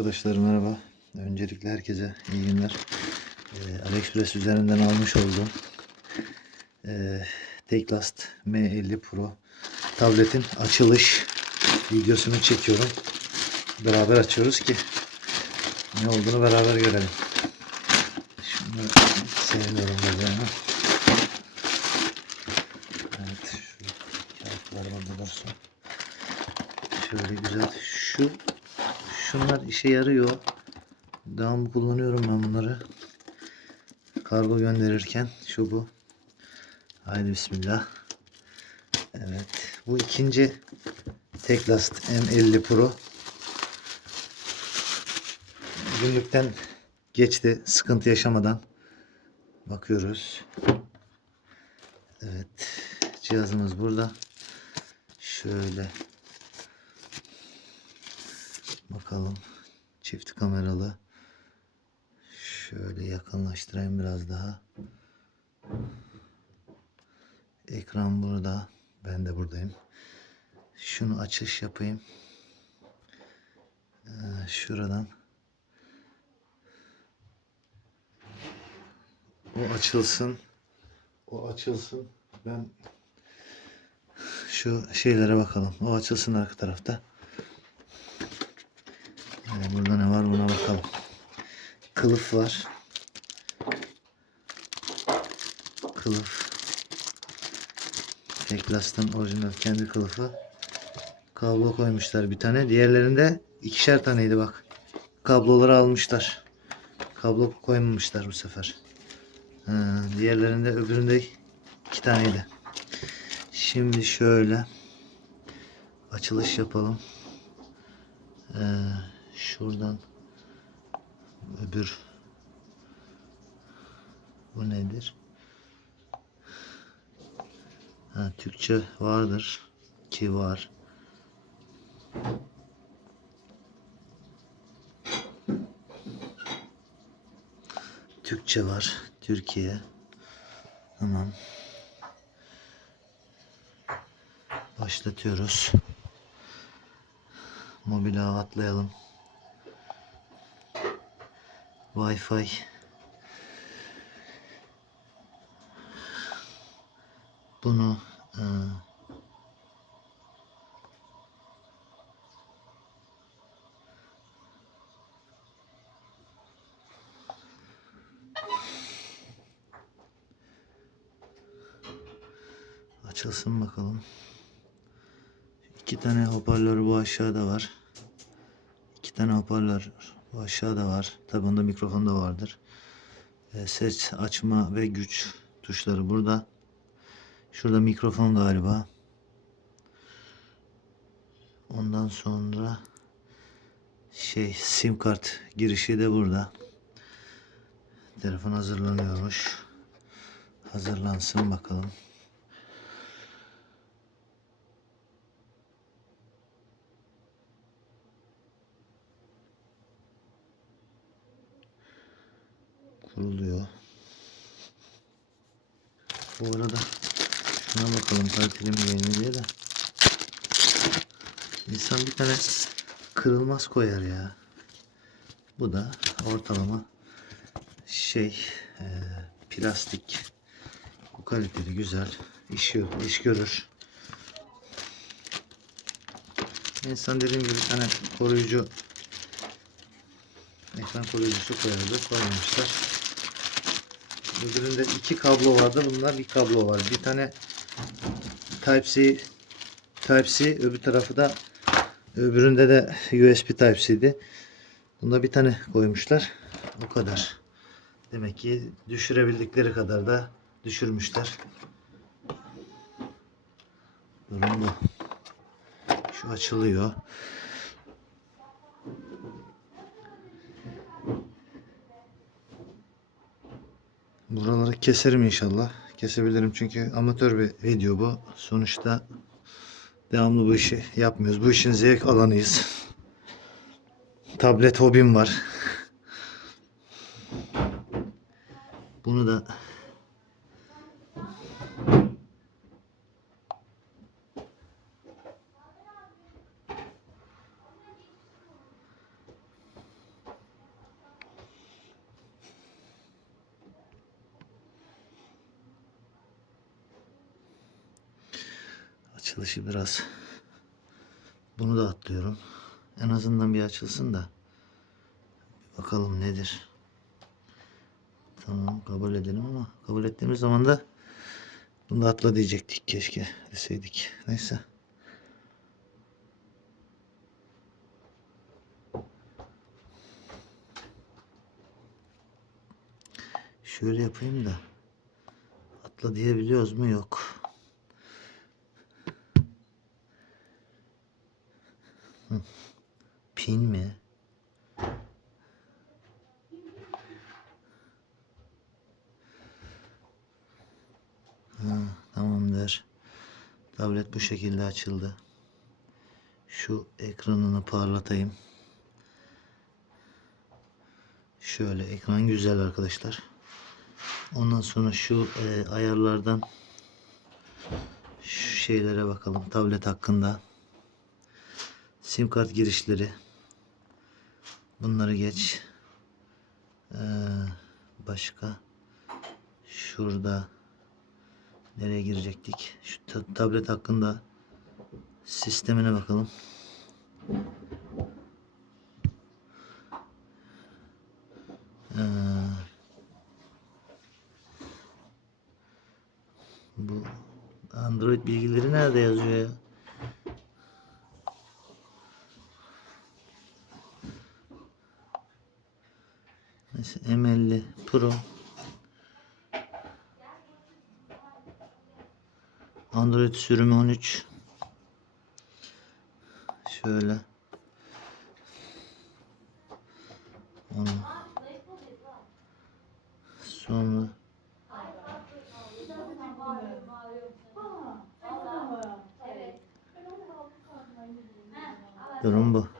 Arkadaşlar merhaba. Öncelikle herkese iyi günler. Ee, AliExpress üzerinden almış olduğum e, Takelast M50 Pro tabletin açılış videosunu çekiyorum. Beraber açıyoruz ki ne olduğunu beraber görelim. Şunu sevmiyorum böyle. Evet şu kağıtlar burada dursun. Şöyle güzel. Şu şunlar işe yarıyor. Devamlı kullanıyorum ben bunları. Kargo gönderirken şu bu. Haydi bismillah. Evet. Bu ikinci Teklast M50 Pro. Günlükten geçti. Sıkıntı yaşamadan. Bakıyoruz. Evet. Cihazımız burada. Şöyle Bakalım. Çift kameralı. Şöyle yakınlaştırayım biraz daha. Ekran burada. Ben de buradayım. Şunu açış yapayım. Ee, şuradan. O açılsın. O açılsın. Ben şu şeylere bakalım. O açılsın arka tarafta. Ee, burada ne var buna bakalım. Kılıf var. Kılıf. Teklas'tan orijinal kendi kılıfı. Kablo koymuşlar bir tane. Diğerlerinde ikişer taneydi bak. Kabloları almışlar. Kablo koymamışlar bu sefer. Ha, diğerlerinde öbüründe iki taneydi. Şimdi şöyle açılış yapalım. Ee, şuradan öbür bu nedir? Ha, Türkçe vardır ki var. Türkçe var. Türkiye. Tamam. Başlatıyoruz. Mobil atlayalım. Wi-Fi. Bunu e, açılsın bakalım. İki tane hoparlör bu aşağıda var. İki tane hoparlör bu aşağıda var. Tabi bunda mikrofon da vardır. E, ses açma ve güç tuşları burada. Şurada mikrofon galiba. Ondan sonra şey sim kart girişi de burada. Telefon hazırlanıyormuş. Hazırlansın bakalım. Kuruluyor. Bu arada şuna bakalım kaliteli mi mi diye de. İnsan bir tane kırılmaz koyar ya. Bu da ortalama şey e, plastik. Bu kaliteli güzel. iş, iş görür. İnsan dediğim gibi bir tane koruyucu ekran koruyucusu koyardı. Koymamışlar. Öbüründe iki kablo vardı. Bunlar bir kablo var. Bir tane Type-C Type-C öbür tarafı da öbüründe de USB Type-C'di. Bunda bir tane koymuşlar. O kadar. Demek ki düşürebildikleri kadar da düşürmüşler. Durum bu. Şu açılıyor. Buraları keserim inşallah. Kesebilirim çünkü amatör bir video bu. Sonuçta devamlı bu işi yapmıyoruz. Bu işin zevk alanıyız. Tablet hobim var. Bunu da açılışı biraz. Bunu da atlıyorum. En azından bir açılsın da. Bakalım nedir. Tamam kabul edelim ama kabul ettiğimiz zaman da bunu da atla diyecektik keşke deseydik. Neyse. Şöyle yapayım da atla diyebiliyoruz mu? Yok. Pin mi? Ha, tamamdır. Tablet bu şekilde açıldı. Şu ekranını parlatayım. Şöyle ekran güzel arkadaşlar. Ondan sonra şu e, ayarlardan şu şeylere bakalım tablet hakkında. Sim kart girişleri. Bunları geç. Ee, başka şurada nereye girecektik? Şu ta- tablet hakkında sistemine bakalım. Ee, bu Android bilgileri nerede yazıyor ya? Neyse M50 Pro Android sürümü 13 Şöyle. Onu. Sonra. Durum bu.